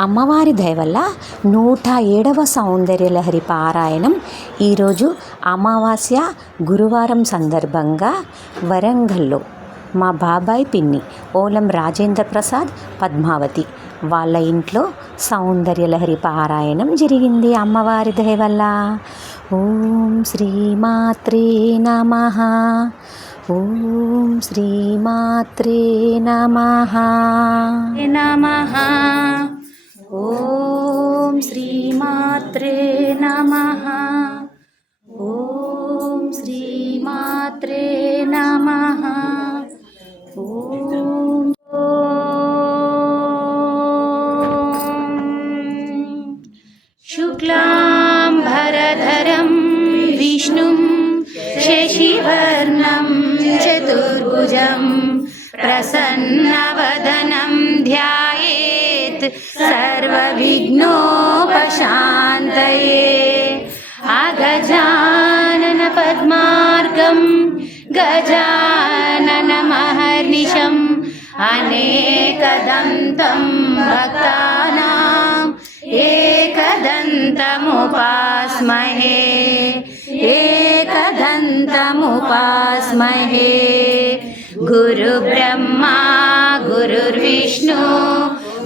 అమ్మవారి దయవల్ల నూట ఏడవ సౌందర్యలహరి పారాయణం ఈరోజు అమావాస్య గురువారం సందర్భంగా వరంగల్లో. మా బాబాయ్ పిన్ని ఓలం రాజేంద్ర ప్రసాద్ పద్మావతి వాళ్ళ ఇంట్లో సౌందర్యలహరి పారాయణం జరిగింది అమ్మవారి దయ వల్ల. ఓం శ్రీమాత్రే నమ. ఓం శ్రీమాత్రే నమ. నమ. ఓం శ్రీమాత్రే నమః ఓం శ్రీమాత్రే నమః ఓం శుక్లాం భరధరం విష్ణుం శశివర్ణం చతుర్భుజం ప్రసన్నవదనం ధ్యాయేత్ सर्वविघ्नोपशान्तये अगजाननपद्मार्गं गजाननमहर्निशम् अनेकदन्तं भक्तानाम् एकदन्तमुपास्महे एकदन्तमुपास्महे। गुरुब्रह्मा गुरुर्विष्णु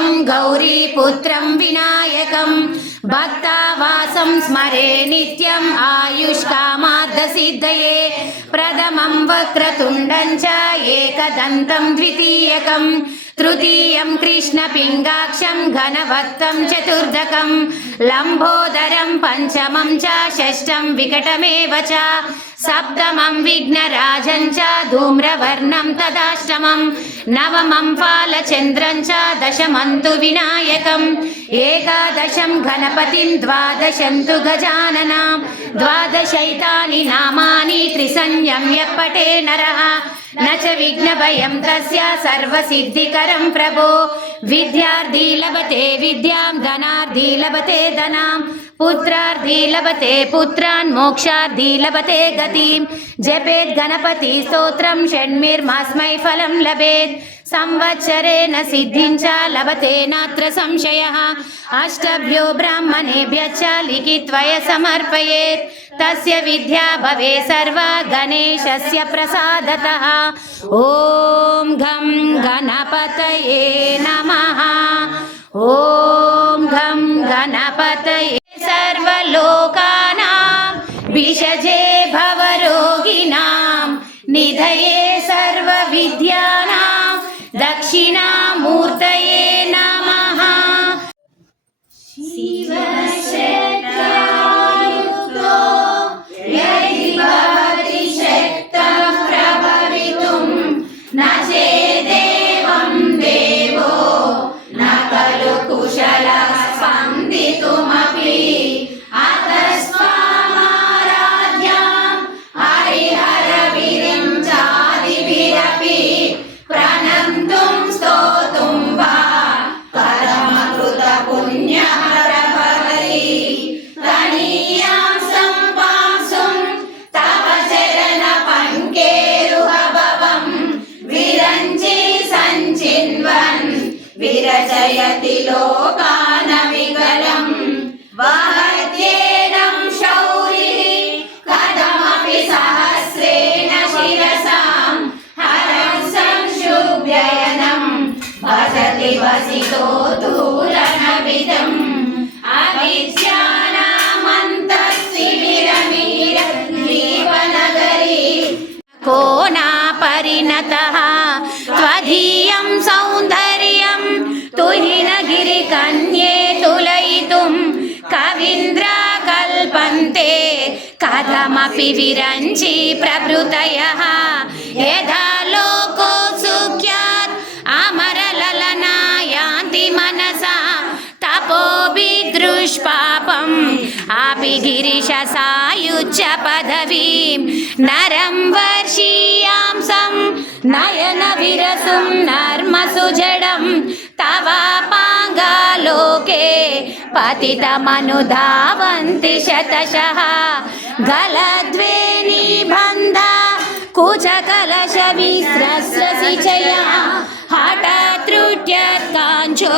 देवं गौरीपुत्रं विनायकं भक्तावासं स्मरे नित्यम् आयुष्कामार्थसिद्धये प्रथमं वक्रतुण्डं च एकदन्तं द्वितीयकं तृतीयं कृष्णपिङ्गाक्षं घनभक्तं चतुर्दकं लम्बोदरं पञ्चमं च षष्ठं विकटमेव च सप्तमं विघ्नराजं च धूम्रवर्णं तदाष्टमं नवमं फालचन्द्रं च दशमं तु विनायकम् एकादशं गणपतिं द्वादशं तु गजाननां द्वादशैतानि नामानि त्रिसंयम्य पटे नरः न च विघ्नभयं तस्य सर्वसिद्धिकरं प्रभो विद्यार्थी लभते विद्यां धनार्थी लभते धनां पुत्रार्थी लभते, पुत्रान् मोक्षार्थी लभते गतिं जपेत् गणपति स्तोत्रं, षण्मिर्मास्मै फलं लभेत्। संवत्सरेण सिद्धिं च लभते, नात्र संशयः। अष्टभ्यो ब्राह्मणेभ्यः च लिखित्वय समर्पयेत्। तस्य विद्या भवे सर्वा गणेशस्य प्रसादतः। ॐ घं गणपतये नमः। ॐ घं गणपतये सर्वलोकानां विषजे भवरोगिणां निधये सर्वविद्यानां दक्षिणामूर्तये नमः वसितो दूरनविदम् अविद्यानामन्तस्तिमिरमीरद्वीपनगरी कोनापरिणतः त्वदीयं सौन्दर्यं तुहिनगिरिकन्ये तुलयितुं कवीन्द्राकल्पन्ते कथमपि विरञ्चि प्रभृतयः विशसायुज्य पदवीं नरं वर्षीयांसं नयनविरसुं नर्मसुजडं तव पाङ्गालोके पतितमनुधावन्ति शतशः गलद्वे निबन्ध कुचकलशविस्रस्रसिचया हठत्रुट्यत्काञ्चो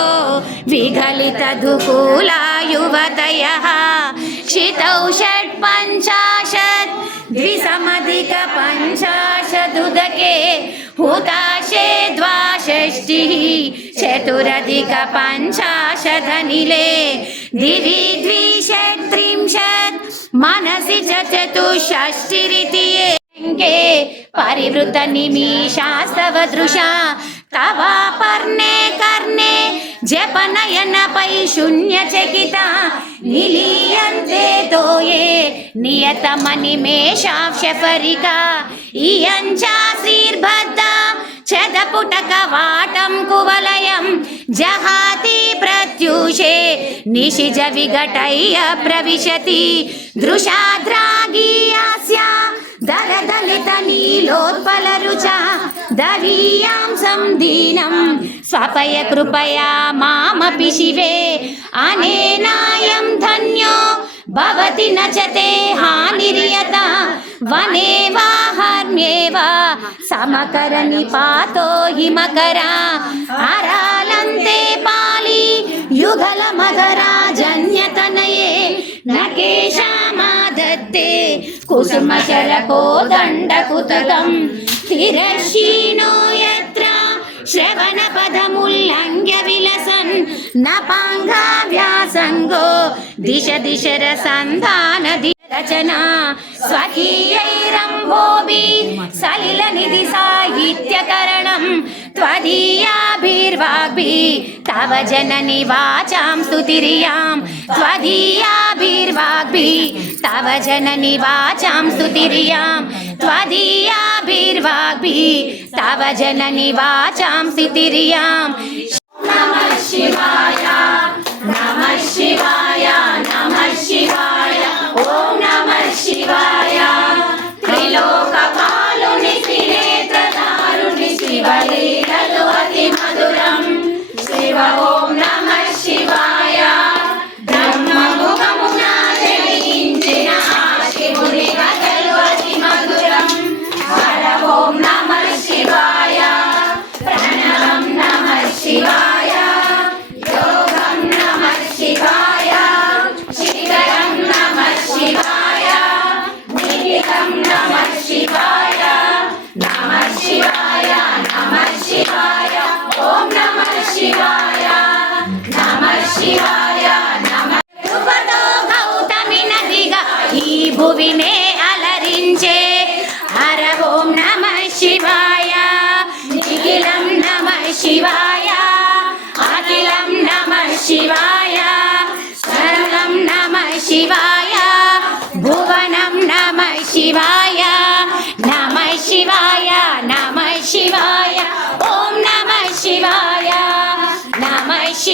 विगलितदुकूला युवतयः क्षितौ षट्पञ्चाशत् द्विसमधिकपञ्चाशदुदके हुताशे द्वाषष्टिः चतुरधिकपञ्चाशदनिले दिवि द्विषट्त्रिंशत् मनसि च चतुष्षष्टिरिति ये ङ्के परिवृत निमीषास्तव दृशा तव पर्णे कर्णे जपनयनपै शून्यचकिता निलीयन्ते तोये नियतमनिमेषांशफरिका इयं चाश्रीर्बद्धा चदपुटकवाटं कुवलयं जहाति प्रत्यूषे निशिज विघटय्य प्रविशति దరదలిత నీలోత్పలరుచ దరీయాంసం దీనం స్వపయ కృపయా మామపి శివే అనేనాయం ధన్యో భవతి నచతే హానిరియత వనే వాహర్మ్యేవ సమకరని పాతో హిమకర అరాలంతే పాలి యుగల మగరా జన్యతనయే నకేశామాదత్తే కుసుమశరకోదండకుతకం తిరశీనో యత్ర శ్రవణ పదముల్లంఘ్య విలసన్ నపాంగా వ్యాసంగో దిశ దిశర సంధానది रचना। स्वकीयैरम्भोभि सलिलनिधि साहित्यकरणं त्वदीयाभिर्वाग्भिः तव जननि वाचां स्तुतिर्यां। त्वदीयाभिर्वाग्भिः तव जननि वाचां स्तुतिर्यां। त्वदीयाभिर्वाग्भिः तव जननि वाचां स्तुतिर्यां। नमः शिवाय। नमः शिवाय। नमः शिवाय। ఓం నమ శివాయ. త్రిలోక పాలుని త్రినేత్ర తారుణి శివలీలలు అతి మధురం. శివ ఓం నమ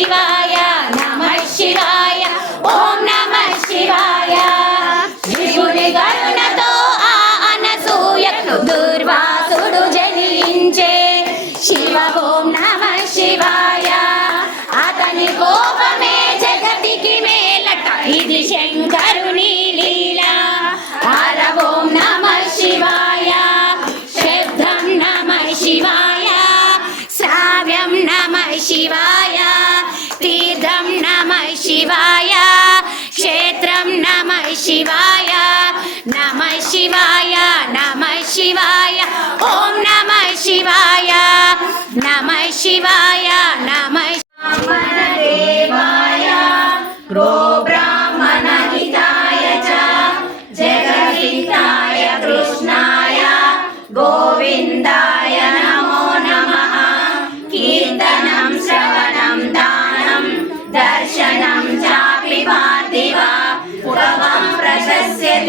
శివాయ నమ శివాయ శివాయ నమ శివాయ నమ శివాయ ఓం నమ శివాయ నమ శివాయ నమ దేవాయ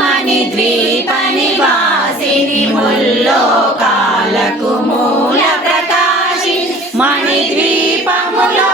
మణి ద్వీపని వాసిని ముల్లోకాలకు మూల ప్రకాశిని మణి ద్వీపములో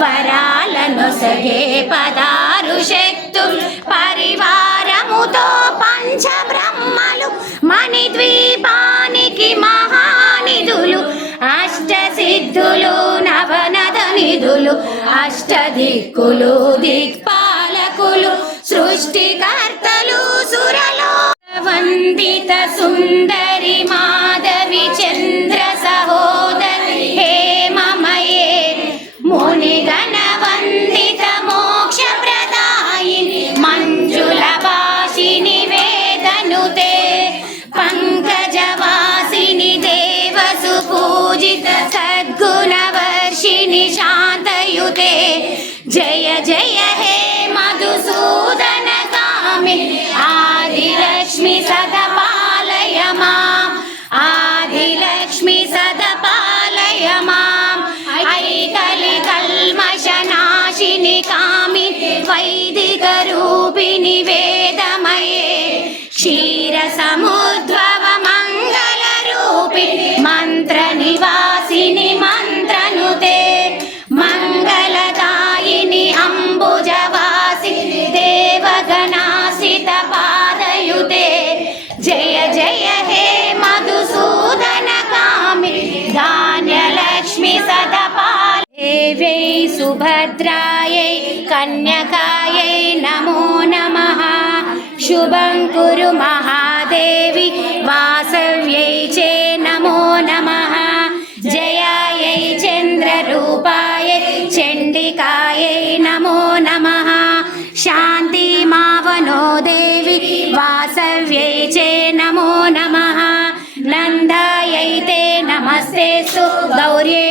వరాలను సగే పదారు శక్తులు పరివారముతో పంచబ్రహ్మలు మణిద్వీపానికి మహానిధులు. అష్టసిద్ధులు నవనద నిధులు అష్టదిక్కులు దిక్పాలకులు సృష్టికర్తలు సురలో వందిత సుందరి మా देव्यै सुभद्रायै कन्यकायै नमो नमः शुभं कुरु महादेवि वासव्यै चे नमो नमः जयायै चन्द्ररूपायै चण्डिकायै नमो नमः शान्तिमावनो देवि वासव्यै चे नमो नमः नन्दायै ते नमस्ते सु गौर्ये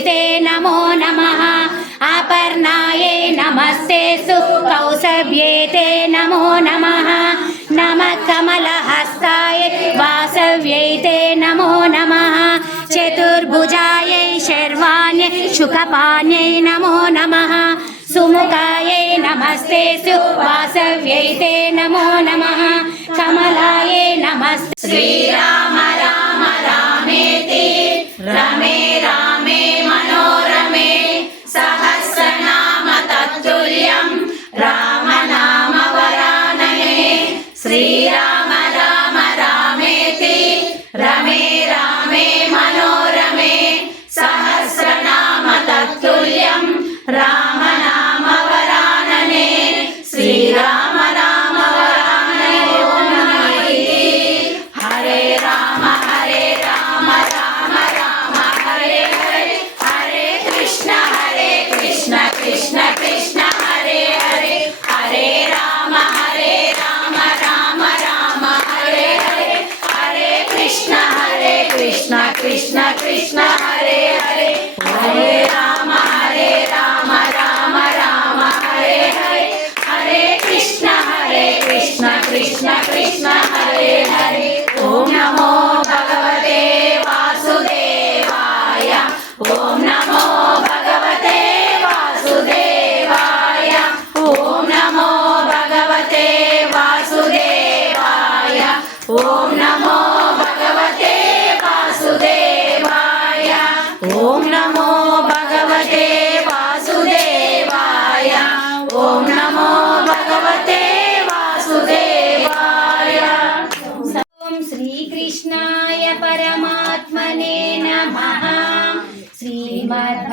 ते नमो नमः। अपर्णायै नमस्ते सुकौसव्ये ते नमो नमः। नमः कमलहस्ताय वासव्यै ते नमो नमः। चतुर्भुजायै शर्वाण्य शुकपान्यै नमो नमः। सुमुखायै नमस्ते सुवासव्यै ते नमो नमः। कमलाय नमस्ते। श्रीराम राम रामेति रमे राम Yeah.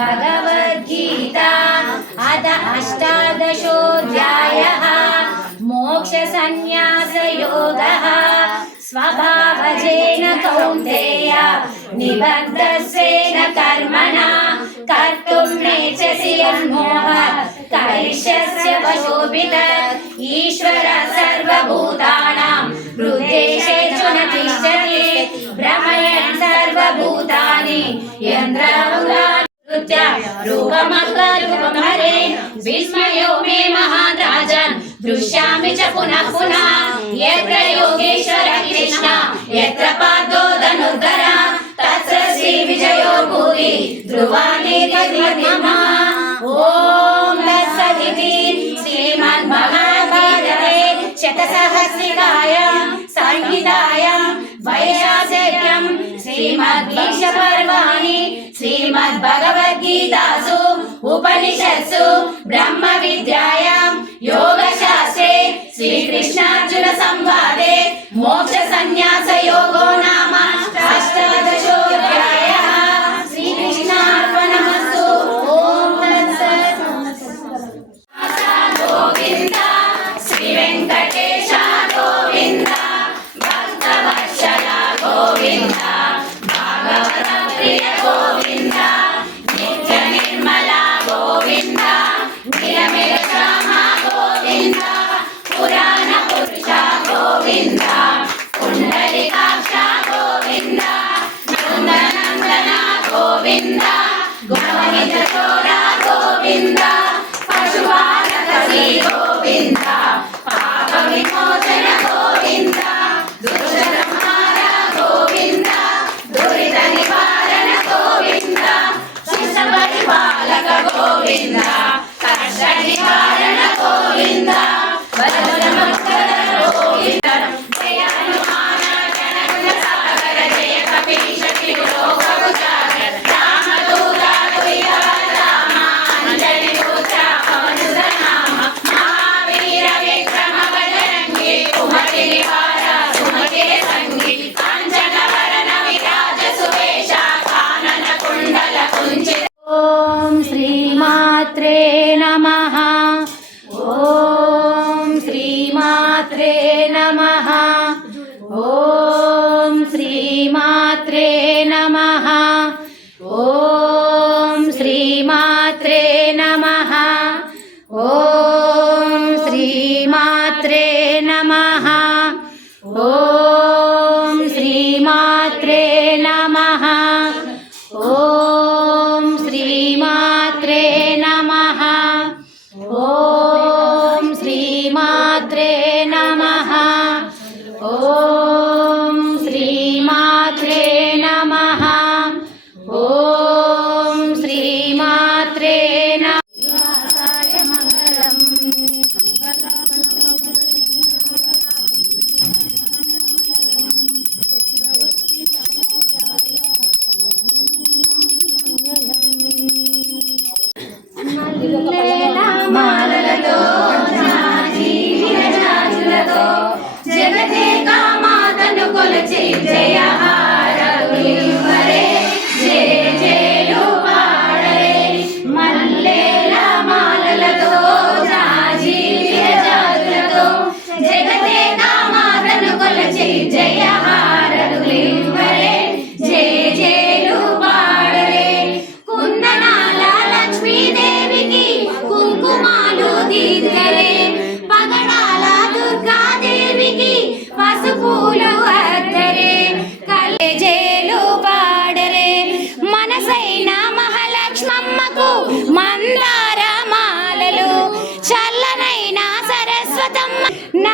भगवद्गीता। अथ अष्टादशोऽध्यायः। मोक्षसन्न्यासयोगः। स्वभावजेन कौन्तेय। निबद्धस्वेन कर्मणा। कर्तुं नेच्छसि यन्मोह। करिष्यस्य वशोभित। ईश्वर सर्वभूतानां। हृदेशे च भ्रमयन् सर्वभूतानि। यन्द्राहुला रूपमकरूपमरे विस्मयो मे महान् राजन् दृश्यामि च पुनः पुनः यत्र योगेश्वर कृष्ण यत्र पादो धनुर्धर तत्र श्रीविजयो भूरि ध्रुवा శ్రీమద్భీష పర్వాణి శ్రీమద్భగవద్గీతాసు ఉపనిషత్సు బ్రహ్మ విద్యాయాం యోగ శాస్త్రే శ్రీకృష్ణార్జున సంవాదే మోక్ష సన్యాస యోగో నామ.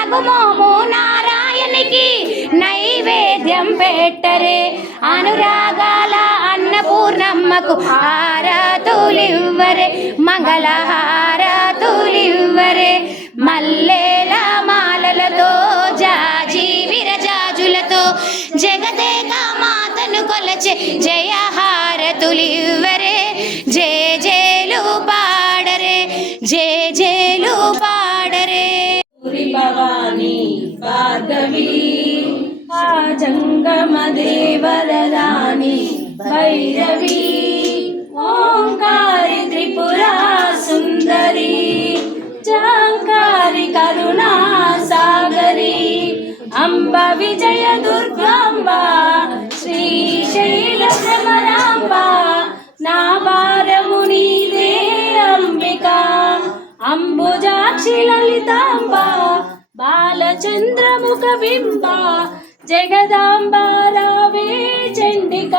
ఆగుమోము నారాయణకి నైవేద్యం పెట్టరే. అనురాగాల అన్నపూర్ణమ్మకు హారతులివ్వరే మంగళహారతులివ్వరే. మల్లెల మాలలతో జాజి విరజాజులతో జగదేక మాతను కొలచే జయహారతులివ్వరే. భార్గవి ఆ జంగమ దేవరదాని భైరవి. ఓంకారి త్రిపురా సుందరి. జాంకారి కరుణా సాగరి. అంబ విజయ దుర్గాంబ శ్రీశైల భ్రమరాంబా చంద్రముఖ బింబ జగదాంబారావే చండిక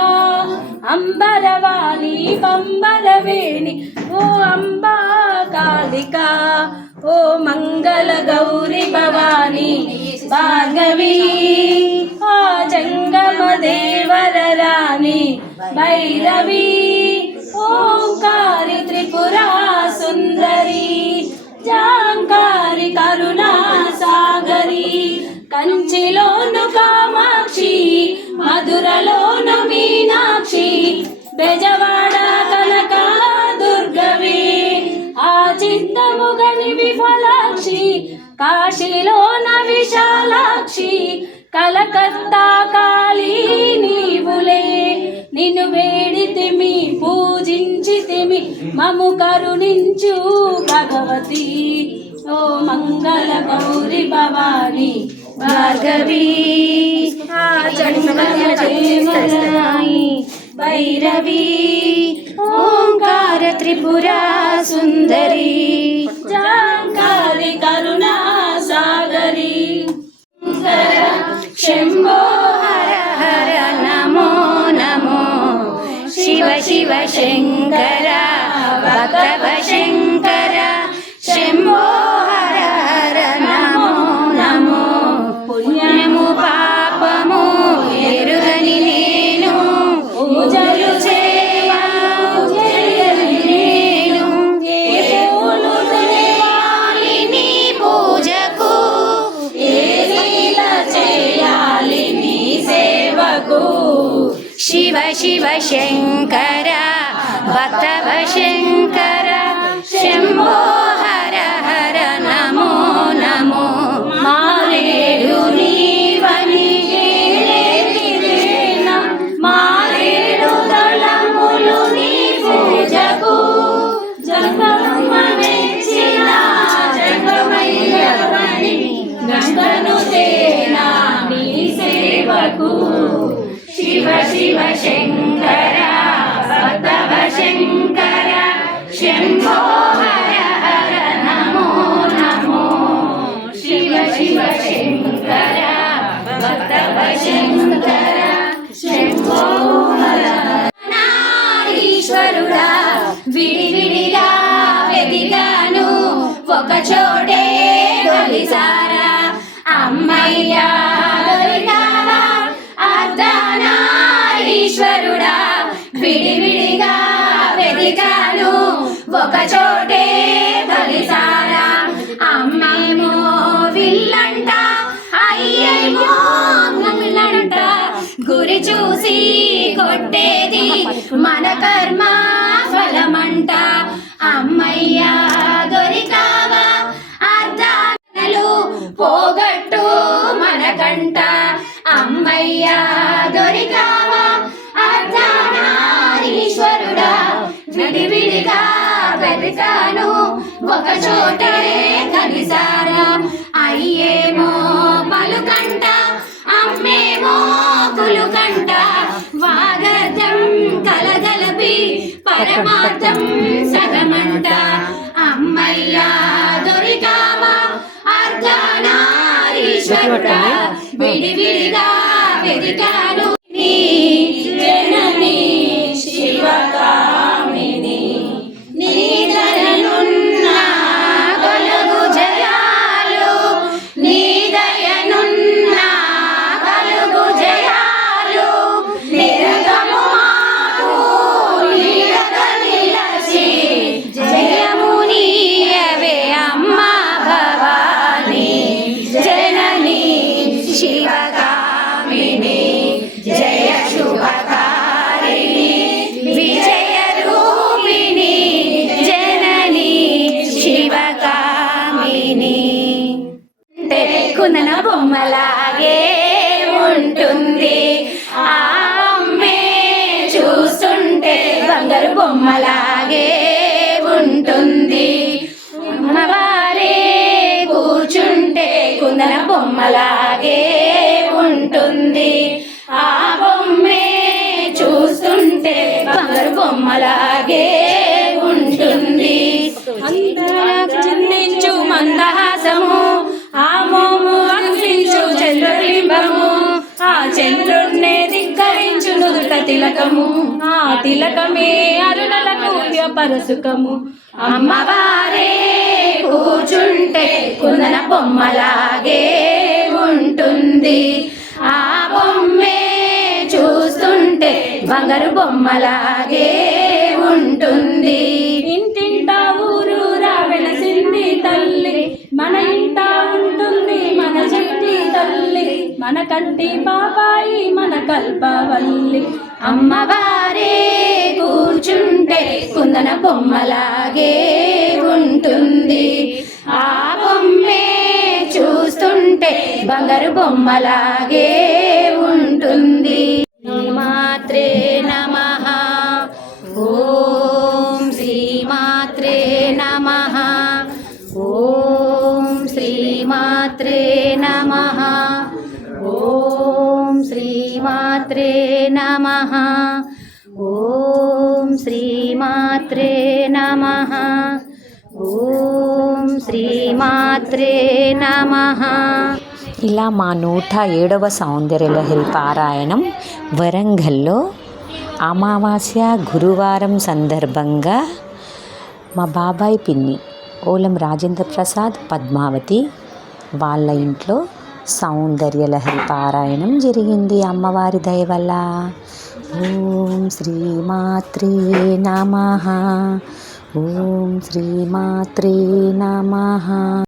అంబరవాణి పంబరవేణి ఓ అంబా కాళిక ఓ మంగళ గౌరి భవాని భాగవి ఆ జంగమ దేవర రాణి భైరవి ఓంకారి త్రిపురా సుందరి జాంకారి కరుణ సాగరి కంచిలోను కామాక్షి మధురలోను మీనాక్షి బెజవాడ కనక దుర్గవి. ఆ చిత్తముగని విఫలాక్షి కాశీలోన విశాలాక్షి కలకత్తా కాళీ నీవులే. నిన్ను వేడితిమి పూజించితిమి మము కరుణించు భగవతి. ఓ మంగళ గౌరి భవాని. భార్గవి ఆ భైరవి ఓంకార త్రిపురా సుందరి. జాంకారి కరుణా సాగరి శంభో హర హర నమో నమో. శివ శివ శంకర భగవ శంకర. శంభో ఈశ్వరుడా విడివిడిగా వెదిగాను ఒక చోటే కలిసారా అమ్మయ్యా ఈశ్వరుడా విడివిడిగా వెదిగాను ఒక చోటే కలిసా చూసి కొట్టేది మన కర్మ ఫలమంట. అమ్మయ్యా దొరికావా? అర్ధాలు పోగట్టు మనకంట అమ్మయ్యా దొరికావా? అర్ధనారీశ్వరుడా విడివిడిగా వెతికాను ఒక చోటే కలిసారా? అయ్యేమో మేమోకులు కంట వాగర్థం కలగలపి పరమార్థం సగమంట. అమ్మయ్యా దొరికావా అర్ధనారీశ్వరుడా విడివిడిగా వెదికాను. నీ జనని శివకామిని తిలకము ఆ తిలకమే అరుణలకు పరసుకము అమ్మవారే కూర్చుంటే కుందన బొమ్మలాగే ఉంటుంది. ఆ బొమ్మే చూస్తుంటే బంగారు బొమ్మలాగే ఉంటుంది. ఇంటింట ఊరూరా వెలసింది తల్లి మన ఇంట ఉంటుంది మన చెట్టి తల్లి. మన కంటి పాపాయి మన కల్పవల్లి. అమ్మవారే కూర్చుంటే కుందన బొమ్మలాగే ఉంటుంది. ఆ బొమ్మే చూస్తుంటే బంగారు బొమ్మలాగే ఉంటుంది. నమ ఓం శ్రీమాత్రే నమ ఓం శ్రీమాత్రే నమ ఇలా మా నూట ఏడవ సౌందర్యలహరి పారాయణం వరంగల్లో అమావాస్య గురువారం సందర్భంగా మా బాబాయ్ పిన్ని ఓలం రాజేంద్ర ప్రసాద్ పద్మావతి వాళ్ళ ఇంట్లో సౌందర్యలహరి పారాయణం జరిగింది అమ్మవారి దయ వల్ల. ఓం శ్రీమాత్రే నమ. ఓం శ్రీమాత్రే నమ.